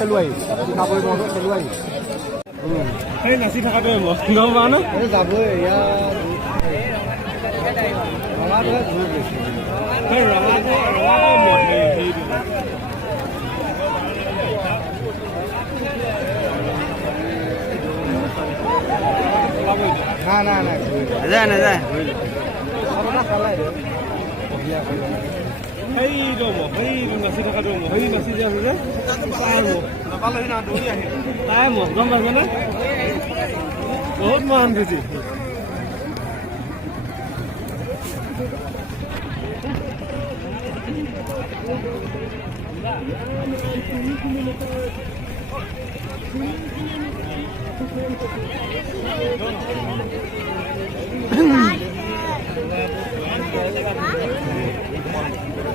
খেলুৱৈ খাবই মনত খেলুৱৈ সেই নাচি থকাটোৱে মই গম পাওঁ ন যাবই ইয়াত ৰঙাটোহে ঘূৰি গৈছে সেই ৰঙাটো নাই নাযায় নাযায় সেইটো নাচি থকাটো সেই নাচি যে আছে যে তাই মহ গম পাইছেনে বহুত মহান খুচি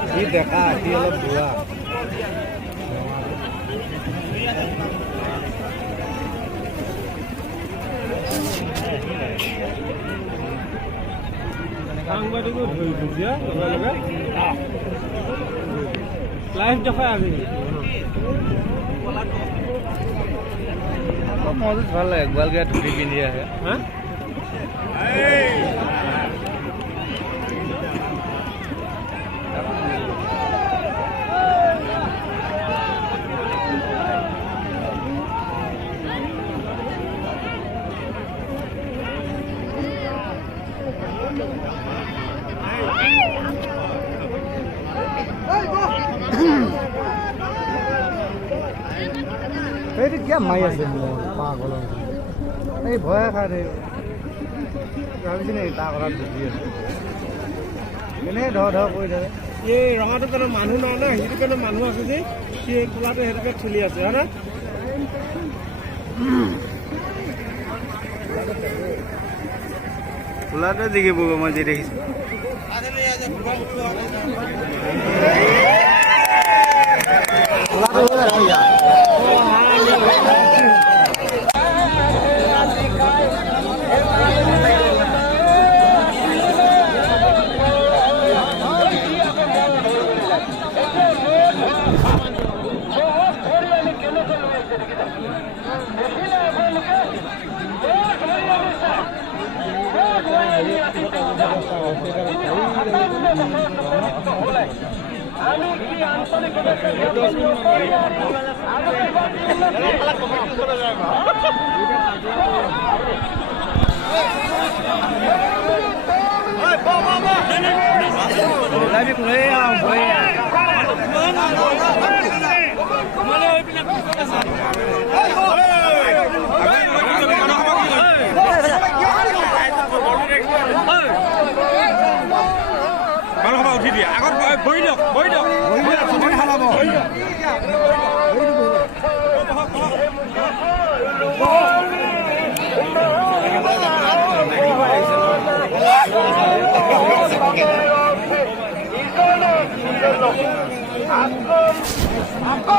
সি ডেকা সি অলপ বুঢ়া সাংবাদিকো ধৰি বুজিয়া লগে লগে লাইভ দেখাই আজি মজুত ভাল লাগে গোৱালগীয়া ধুতি পিন্ধি আহে হা সেইটো কিয় মাৰি আছে মোৰ পাগলৰ এই ভয়ে খাই দে ভাবিছে নে তাৰ কথাত বুজি আছে এনেই ধৰ কৰি থাকে এই ৰঙাটো কাৰণে মানুহ নাই না সেইটো কাৰণে মানুহ আছে যে সি কোলাটো সেইটোকে ঠেলি আছে হয় না খোলাটোৱে জিকিব মই যি দেখিছোঁ আমি কি আঞ্চলিক উঠি দিয়ে আগত বহি দিয়ক আক্রমণ